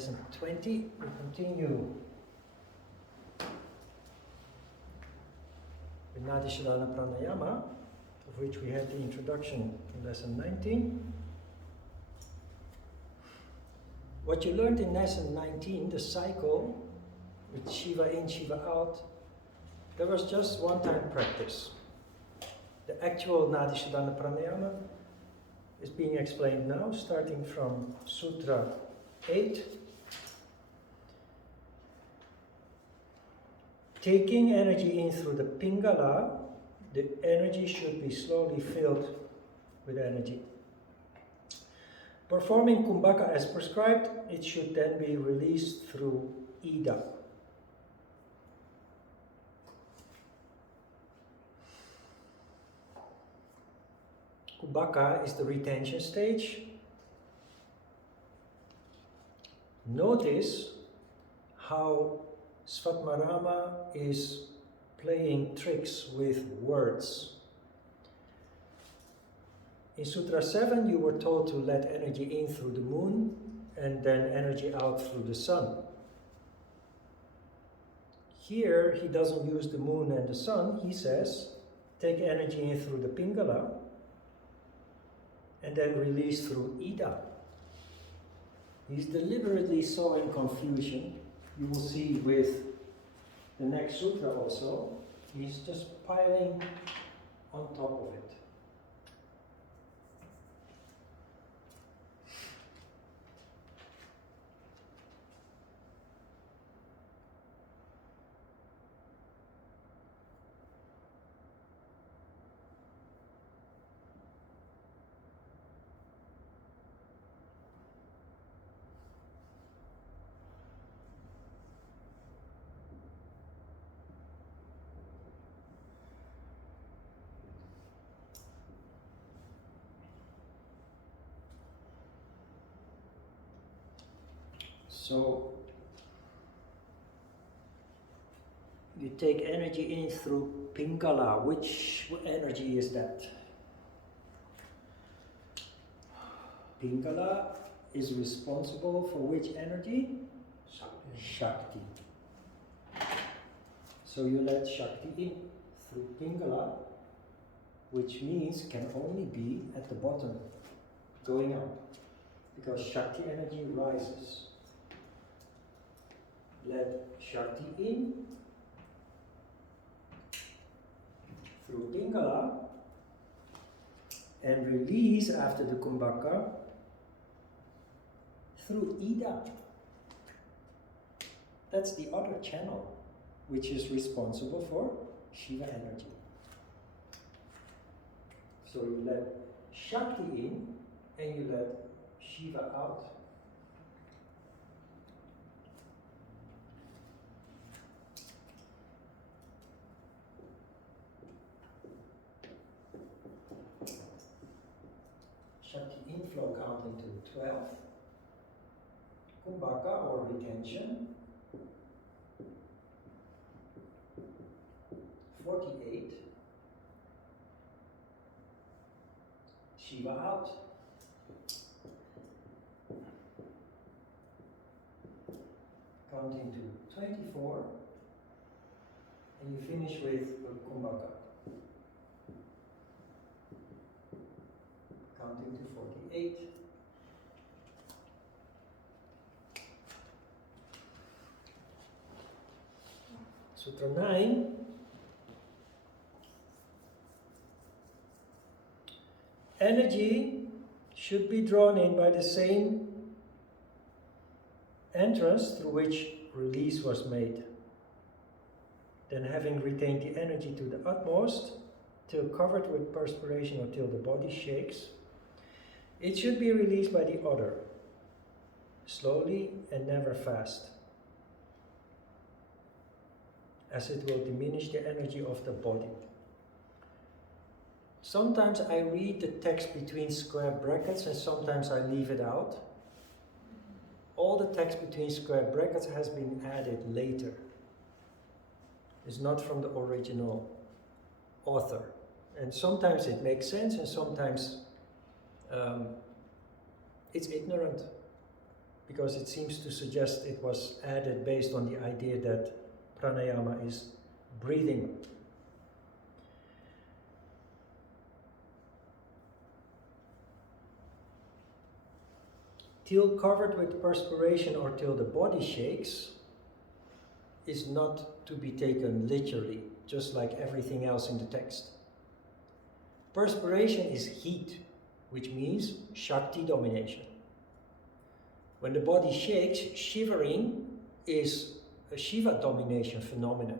lesson 20. We continue with Nadi, Sodhana, Pranayama, of which we had the introduction in lesson 19. What you learned in lesson 19, the cycle with Shiva in, Shiva out, there was just one-time practice. The actual Nadi, Sodhana, Pranayama is being explained now, starting from Sutra 8. Taking energy in through the Pingala, the energy should be slowly filled with energy. Performing Kumbhaka as prescribed, it should then be released through Ida. Kumbhaka is the retention stage. Notice how Svatmarama is playing tricks with words. In Sutra 7, you were told to let energy in through the moon and then energy out through the sun. Here, he doesn't use the moon and the sun. He says, take energy in through the Pingala and then release through Ida. He's deliberately sowing confusion. You will see with the next sutra also. He's just piling on top of it. So, you take energy in through Pingala. Which energy is that? Pingala is responsible for which energy? Shakti. So you let Shakti in through Pingala, which means can only be at the bottom, going up, because Shakti energy rises. Let Shakti in through Pingala and release after the Kumbhaka through Ida. That's the other channel which is responsible for Shiva energy. So you let Shakti in and you let Shiva out. Shakti inflow counting to 12. Kumbhaka or retention, 48. Shiva out. Counting to 24. And you finish with Kumbhaka. Counting to 48. Sutra 9. Energy should be drawn in by the same entrance through which release was made. Then, having retained the energy to the utmost, till covered with perspiration or till the body shakes, it should be released by the other, slowly and never fast, as it will diminish the energy of the body. Sometimes I read the text between square brackets and sometimes I leave it out. All the text between square brackets has been added later. It's not from the original author. And sometimes it makes sense and sometimes it's ignorant. because it seems to suggest it was added based on the idea that pranayama is breathing. Till covered with perspiration or till the body shakes is not to be taken literally, just like everything else in the text. Perspiration is heat, which means Shakti domination. When the body shakes, shivering is a Shiva domination phenomenon.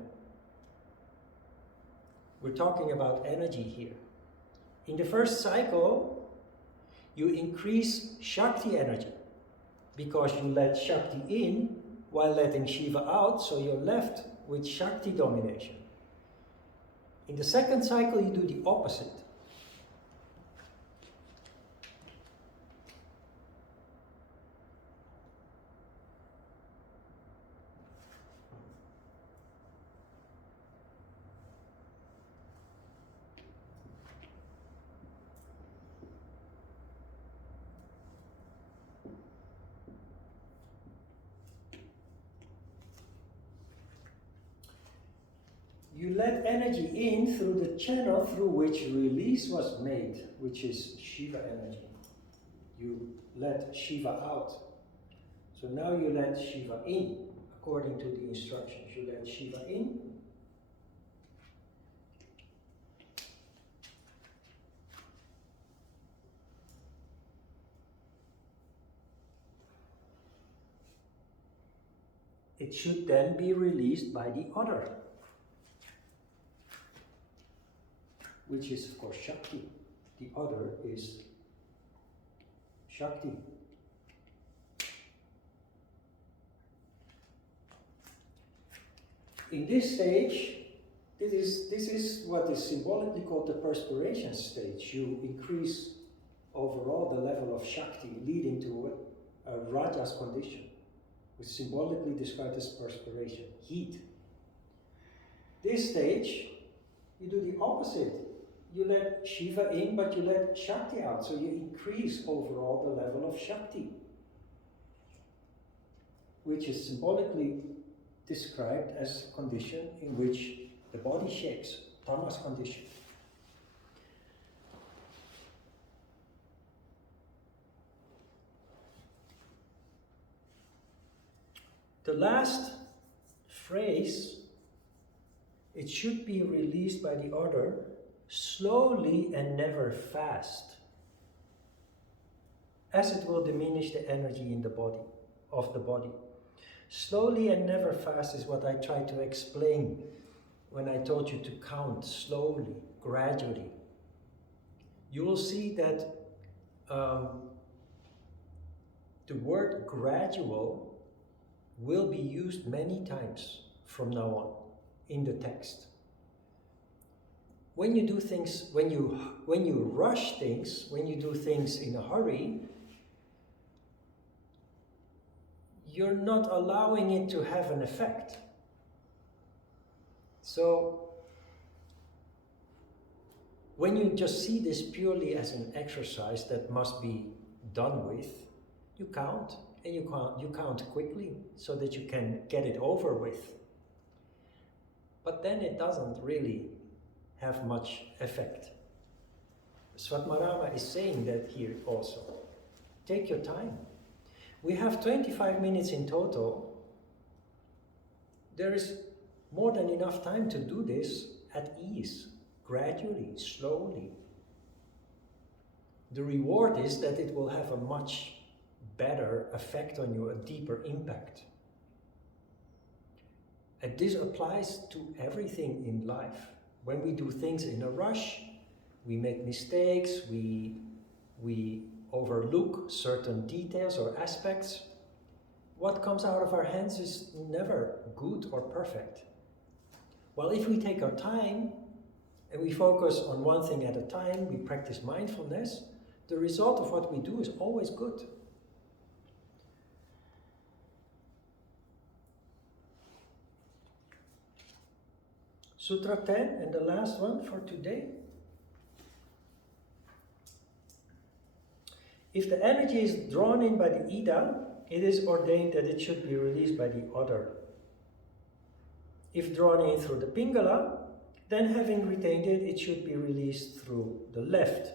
We're talking about energy here. In the first cycle, you increase Shakti energy because you let Shakti in while letting Shiva out, so you're left with Shakti domination. In the second cycle, you do the opposite. You let energy in through the channel through which release was made, which is Shiva energy. You let Shiva out. So now you let Shiva in, according to the instructions. You let Shiva in. It should then be released by the other, which is of course Shakti. The other is Shakti. In this stage, this is what is symbolically called the perspiration stage. You increase overall the level of Shakti, leading to a Rajas condition, which is symbolically described as perspiration, heat. This stage, you do the opposite. You let Shiva in, but you let Shakti out, so you increase overall the level of Shakti, which is symbolically described as a condition in which the body shakes, tamas condition. The last phrase, it should be released by the other, slowly and never fast, as it will diminish the energy in the body, of the body. Slowly and never fast is what I tried to explain when I told you to count slowly, gradually. You will see that the word gradual will be used many times from now on in the text. When you do things, when you rush things, when you do things in a hurry, you're not allowing it to have an effect. So, when you just see this purely as an exercise that must be done with, you count, and you count quickly so that you can get it over with. But then it doesn't really have much effect. Svatmarama is saying that here also. Take your time. We have 25 minutes in total. There is more than enough time to do this at ease, gradually, slowly. The reward is that it will have a much better effect on you, a deeper impact. And this applies to everything in life. When we do things in a rush, we make mistakes, we overlook certain details or aspects. What comes out of our hands is never good or perfect. Well, if we take our time and we focus on one thing at a time, we practice mindfulness, the result of what we do is always good. Sutra 10, and the last one for today. If the energy is drawn in by the Ida, it is ordained that it should be released by the other. If drawn in through the Pingala, then having retained it, it should be released through the left.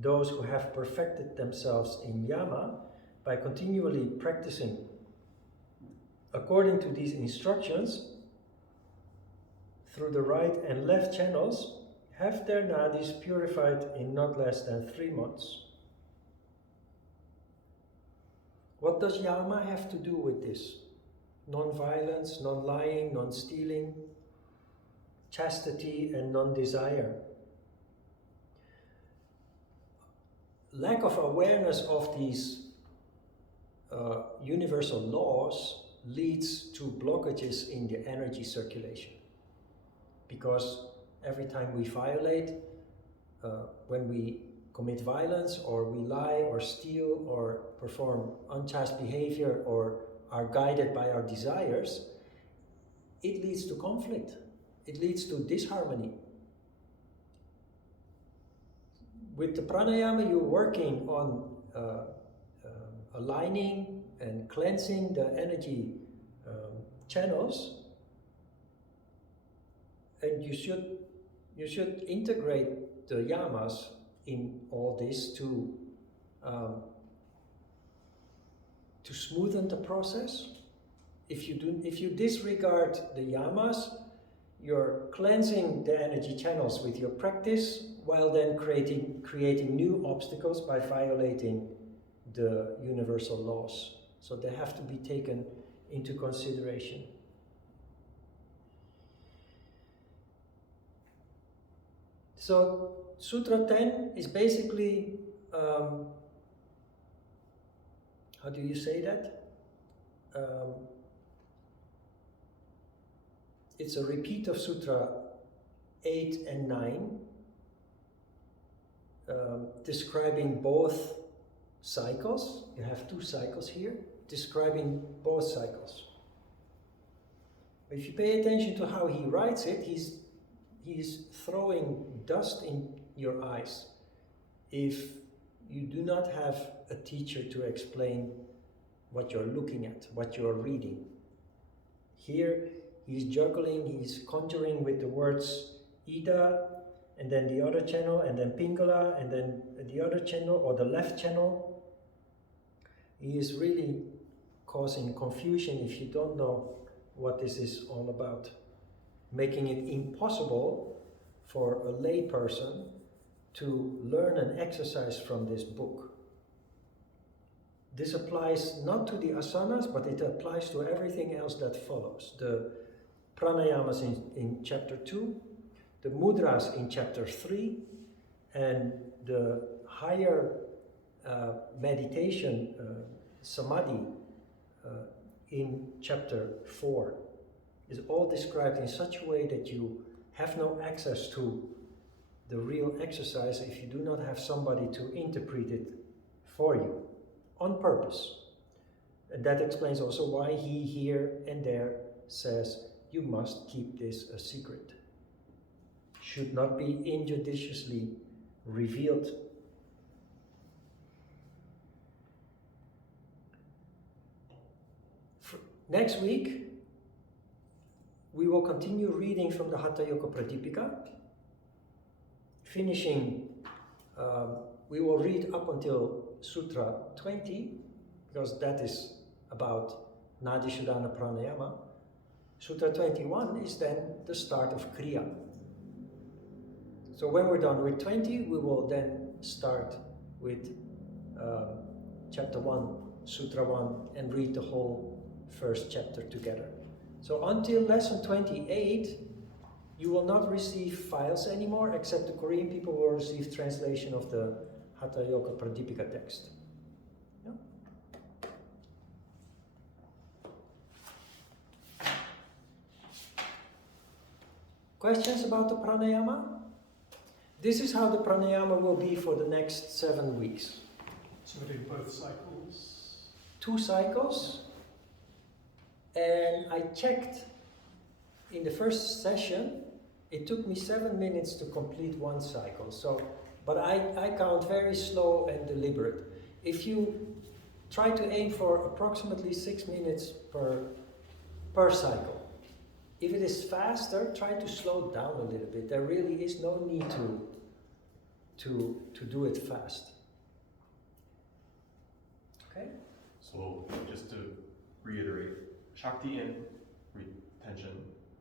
Those who have perfected themselves in yama by continually practicing according to these instructions through the right and left channels have their nadis purified in not less than 3 months. What does yama have to do with this? Non-violence, non-lying, non-stealing, chastity and non-desire. Lack of awareness of these universal laws leads to blockages in the energy circulation. Because every time we violate, when we commit violence or we lie or steal or perform unchaste behavior or are guided by our desires, it leads to conflict. It leads to disharmony. With the pranayama, you're working on aligning and cleansing the energy channels, and you should integrate the yamas in all this to smoothen the process. If you disregard the yamas, you're cleansing the energy channels with your practice, while then creating new obstacles by violating the universal laws. So they have to be taken into consideration. So Sutra 10 is basically, how do you say that? It's a repeat of Sutra 8 and 9, describing both cycles. You have 2 cycles here, describing both cycles. If you pay attention to how he writes it, he's throwing dust in your eyes if you do not have a teacher to explain what you're looking at, what you're reading. Here, he's juggling, he's conjuring with the words Ida, and then the other channel, and then Pingala, and then the other channel, or the left channel. He is really causing confusion if you don't know what this is all about, making it impossible for a lay person to learn and exercise from this book. This applies not to the asanas, but it applies to everything else that follows. The pranayamas in chapter 2, the mudras in chapter 3, and the higher meditation, samadhi, in chapter 4, is all described in such a way that you have no access to the real exercise if you do not have somebody to interpret it for you, on purpose. And that explains also why he here and there says, you must keep this a secret. Should not be injudiciously revealed. Next week, we will continue reading from the Hatha Yoga Pradipika, finishing, we will read up until Sutra 20, because that is about Nadi, Sodhana, Pranayama. Sutra 21 is then the start of Kriya. So when we're done with 20, we will then start with chapter 1, Sutra 1, and read the whole first chapter together. So until lesson 28, you will not receive files anymore, except the Korean people will receive translation of the Hatha Yoga Pradipika text. Yeah? Questions about the pranayama? This is how the pranayama will be for the next 7 weeks. So we do both cycles? 2 cycles. And I checked in the first session, it took me 7 minutes to complete 1 cycle. So, but I count very slow and deliberate. If you try to aim for approximately 6 minutes per cycle. If it is faster, try to slow it down a little bit. There really is no need to do it fast. Okay? So just to reiterate, Shakti in, retention,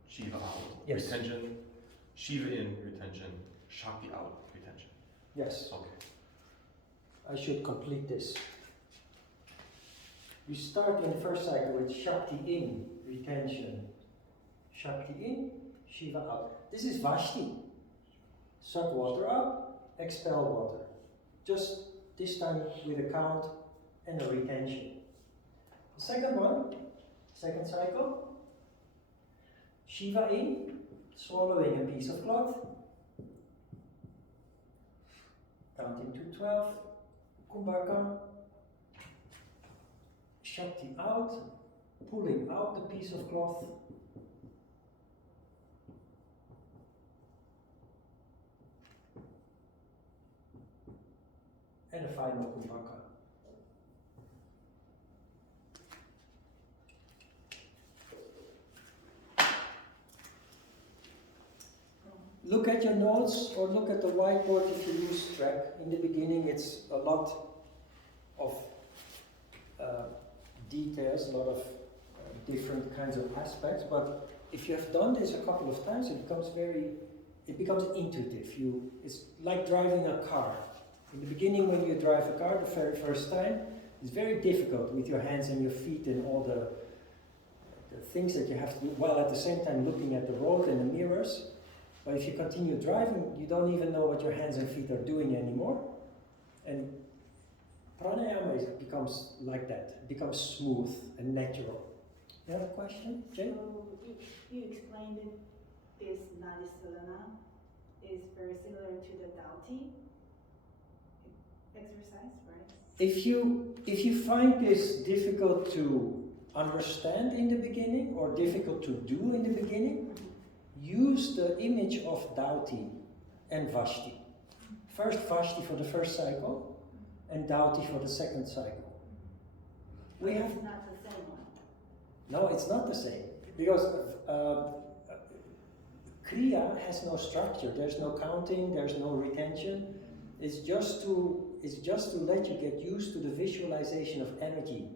Shiva out. Yes. Retention, Shiva in, retention, Shakti out, retention. Yes. Okay. I should complete this. We start in the first cycle with Shakti in, retention. Shakti in, Shiva out. This is Vashti. Suck water out, expel water. Just this time with a count and a retention. The second one, second cycle. Shiva in, swallowing a piece of cloth. Counting to 12. Kumbhaka. Shakti out, pulling out the piece of cloth. And a final Kumbhaka. Look at your notes or look at the whiteboard if you lose track. In the beginning it's a lot of details, a lot of different kinds of aspects, but if you have done this a couple of times, it becomes intuitive. It's like driving a car. In the beginning, when you drive a car the very first time, it's very difficult with your hands and your feet and all the things that you have to do, while at the same time looking at the road and the mirrors. But if you continue driving, you don't even know what your hands and feet are doing anymore. And Pranayama becomes like that. It becomes smooth and natural. You have a question, Jay? So you explained that this Nadi Sodhana is very similar to the Dauti exercise, right? If you find this difficult to understand in the beginning or difficult to do in the beginning, use the image of Dauti and Vashti. First Vashti for the first cycle and Dauti for the second cycle. We have It's not the same one. No, it's not the same, because Kriya has no structure. There's no counting, there's no retention. It's just to let you get used to the visualization of energy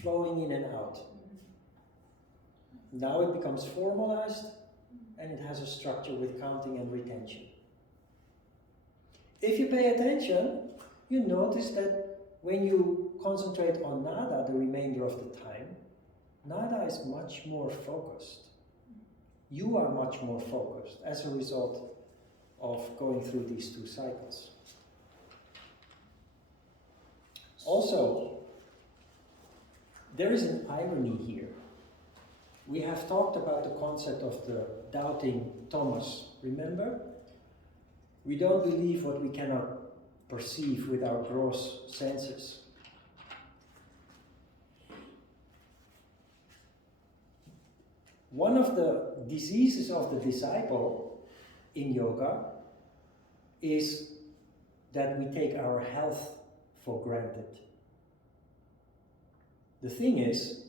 flowing in and out. Now it becomes formalized and it has a structure with counting and retention. If you pay attention, you notice that when you concentrate on Nada the remainder of the time, Nada is much more focused. You are much more focused as a result of going through these two cycles. Also, there is an irony here. We have talked about the concept of the doubting Thomas, remember? We don't believe what we cannot perceive with our gross senses. One of the diseases of the disciple in yoga is that we take our health for granted. The thing is,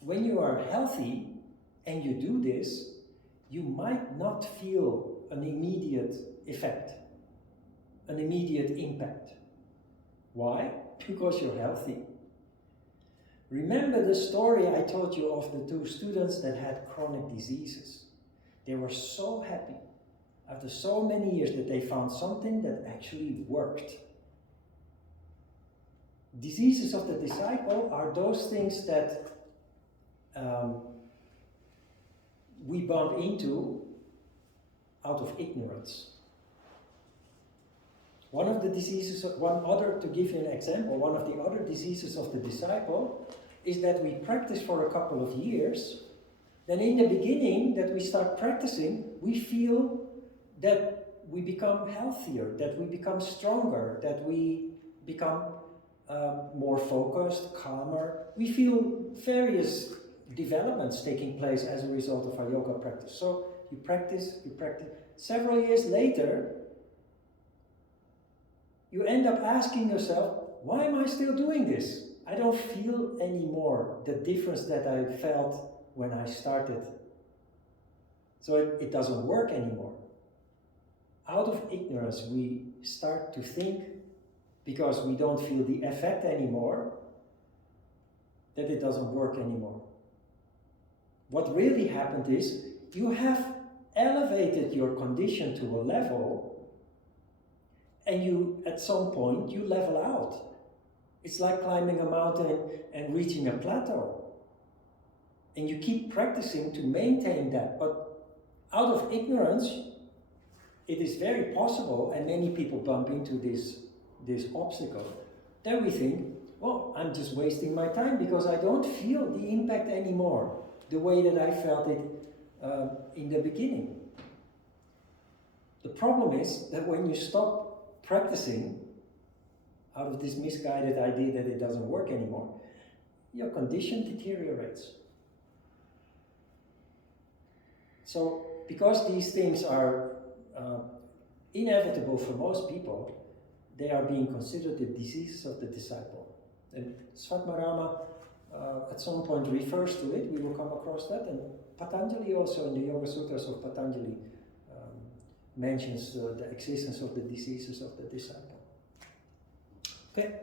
when you are healthy and you do this, you might not feel an immediate effect, an immediate impact. Why? Because you're healthy. Remember the story I told you of the two students that had chronic diseases. They were so happy after so many years that they found something that actually worked. Diseases of the disciple are those things that we bump into out of ignorance. One of the diseases, to give you an example, one of the other diseases of the disciple is that we practice for a couple of years. Then in the beginning that we start practicing, we feel that we become healthier, that we become stronger, that we become more focused, calmer. We feel various developments taking place as a result of our yoga practice. So you practice. Several years later, you end up asking yourself, why am I still doing this? I don't feel anymore the difference that I felt when I started. So it doesn't work anymore. Out of ignorance, we start to think, because we don't feel the effect anymore, that it doesn't work anymore. What really happened is, you have elevated your condition to a level, and you, at some point, you level out. It's like climbing a mountain and reaching a plateau. And you keep practicing to maintain that, but out of ignorance, it is very possible, and many people bump into this obstacle, that we think, well, I'm just wasting my time because I don't feel the impact anymore, the way that I felt it in the beginning. The problem is that when you stop practicing, out of this misguided idea that it doesn't work anymore, your condition deteriorates. So, because these things are inevitable for most people, they are being considered the diseases of the disciple. And Svatmarama at some point refers to it, we will come across that, and Patanjali also in the Yoga Sutras of Patanjali mentions the existence of the diseases of the disciple. Okay.